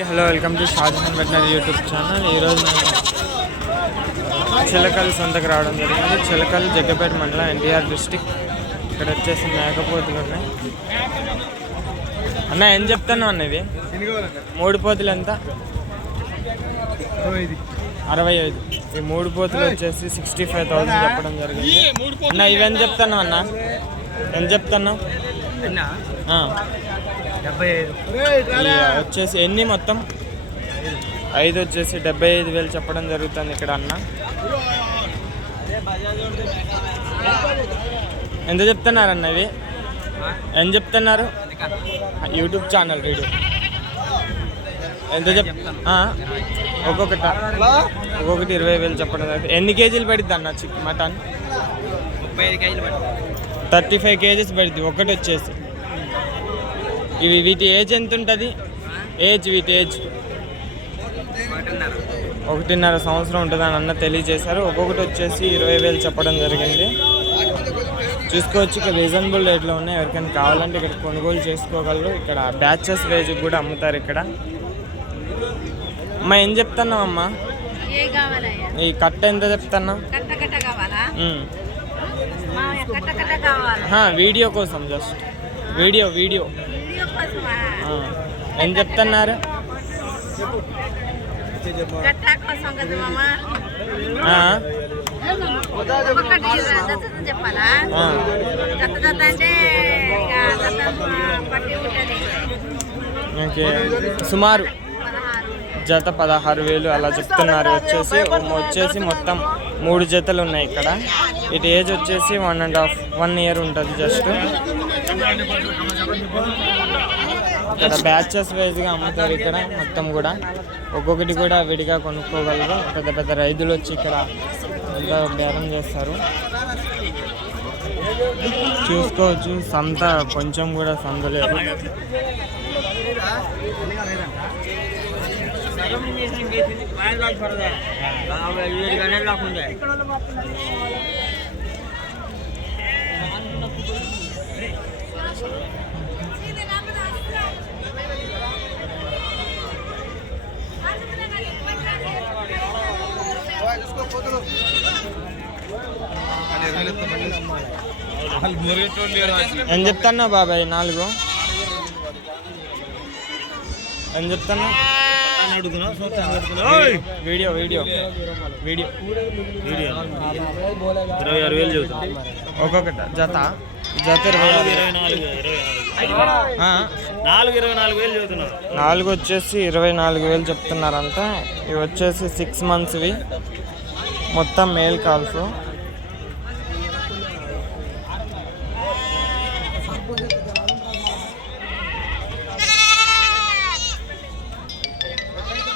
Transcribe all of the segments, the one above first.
Hello welcome to Shahjahan veterinary YouTube channel. ఈరోజు నేను చిలకల్ సొంతకు రావడం జరిగింది. చిలకల్ జగ్గపేట మండలం ఎన్టీఆర్ డిస్టిక్. ఇక్కడ వచ్చేసి మేకపోతులు ఉన్నాయి. అన్న ఏం చెప్తాను అన్న ఇవి మూడు పోతులు ఎంత? అరవై ఐదు. ఈ మూడు పోతులు వచ్చేసి సిక్స్టీ ఫైవ్ థౌసండ్ చెప్పడం జరిగింది. అన్న ఇవేం చెప్తాను అన్న? ఏం చెప్తాను వచ్చేసి ఎన్ని మొత్తం? ఐదు వచ్చేసి డెబ్బై ఐదు వేలు చెప్పడం జరుగుతుంది ఇక్కడ అన్న. ఎంత చెప్తున్నారు అన్న ఇవి? ఎంత చెప్తున్నారు? యూట్యూబ్ ఛానల్ వీడియో ఎంత చెప్ ఒక్కొక్కట ఒక్కొక్కటి ఇరవై వేలు చెప్పడం జరుగుతుంది. ఎన్ని కేజీలు పడుద్ది అన్న చిక్ మటన్? పడుతుంది. థర్టీ ఫైవ్ కేజీస్ పడుద్ది ఒకటి వచ్చేసి. ఇవి వీటి ఏజ్ ఎంత ఉంటుంది? ఏజ్ వీటి ఏజ్? ఒకటిన్నర సంవత్సరం ఉంటుందని అన్న తెలియజేశారు. ఒక్కొక్కటి వచ్చేసి ఇరవై వేలు చెప్పడం జరిగింది. చూసుకోవచ్చు ఇక్కడ రీజనబుల్ రేట్లో ఉన్నాయి. ఎవరికైనా కావాలంటే ఇక్కడ కొనుగోలు చేసుకోగలరు. ఇక్కడ బ్యాచెస్ వేజ్ కూడా అమ్ముతారు ఇక్కడ. అమ్మా ఏం చెప్తున్నావు అమ్మా? ఈ కట్ట ఎంత హా, వీడియో కోసం జస్ట్ వీడియో వీడియో. ఏం చెప్తున్నారు? చెప్పాలా? అంటే సుమారు జత పదహారు వేలు అలా చెప్తున్నారు. వచ్చేసి వచ్చేసి మొత్తం మూడు జతలు ఉన్నాయి ఇక్కడ. ఇటు ఏజ్ వచ్చేసి one and half one year ఉంటుంది జస్ట్. ఇక్కడ బ్యాచెస్ వైజ్గా అమ్ముతారు ఇక్కడ మొత్తం కూడా. ఒక్కొక్కటి కూడా విడిగా కొనుక్కోగలరు. పెద్ద పెద్ద రైతులు వచ్చి ఇక్కడ అంతా బేరం చేస్తారు. చూసుకోవచ్చు సంత కొంచెం కూడా సంత లేదు. ఏం చెప్తాన్నా బాబాయ్ నాలుగు? ఏం చెప్తాన్నా వీడియో వీడియో వీడియో. ఇరవై ఆరు వేలు ఒక్కొక్కట. జత. జత ఇరవై ఆరు. ఇరవై నాలుగు. నాలుగు ఇరవై నాలుగు వేలు చదువుతున్నారు నాలుగు వచ్చేసి ఇరవై నాలుగు వేలు చెప్తున్నారంట. ఇవి వచ్చేసి సిక్స్ మంత్స్వి మొత్తం మేల్ కాల్స్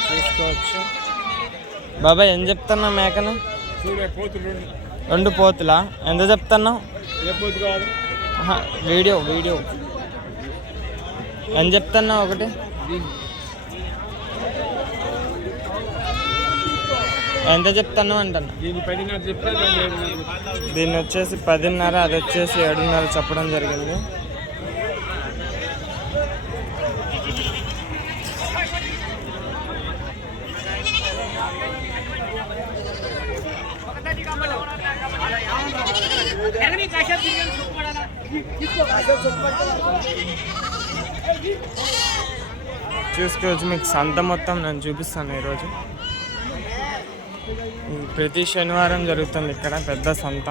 చూసుకోవచ్చు బాబాయ్ ఏం చెప్తున్నా మేకను? రెండు. పోతులా? ఎంత చెప్తున్నావు? Video video. ఎంత చెప్తున్నావు ఒకటి? ఎంత చెప్తున్నావు అంటున్నా? దీన్ని వచ్చేసి పదిన్నర అది వచ్చేసి ఏడున్నర చెప్పడం జరిగింది. చూసుకోవచ్చు మీకు సంత మొత్తం నేను చూపిస్తాను ఈరోజు. ప్రతి శనివారం జరుగుతుంది ఇక్కడ పెద్ద సంత.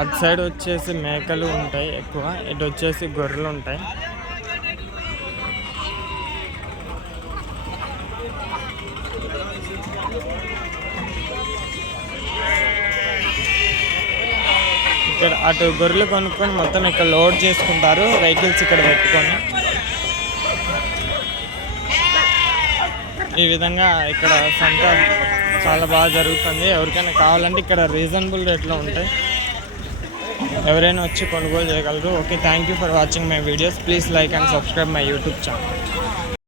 అటు సైడ్ వచ్చేసి మేకలు ఉంటాయి ఎక్కువ ఇటు వచ్చేసి గొర్రెలు ఉంటాయి. ఇక్కడ అటు గొర్రెలు కొనుక్కొని మొత్తం ఇక్కడ లోడ్ చేసుకుంటారు వెహికల్స్ ఇక్కడ పెట్టుకొని. ఈ విధంగా ఇక్కడ సంత చాలా బాగా జరుగుతుంది. ఎవరికైనా కావాలంటే ఇక్కడ రీజనబుల్ రేట్లో ఉంటాయి. ఎవరైనా వచ్చి కొనుగోలు చేయగలరు. Okay thank you for watching my videos please like and subscribe my YouTube channel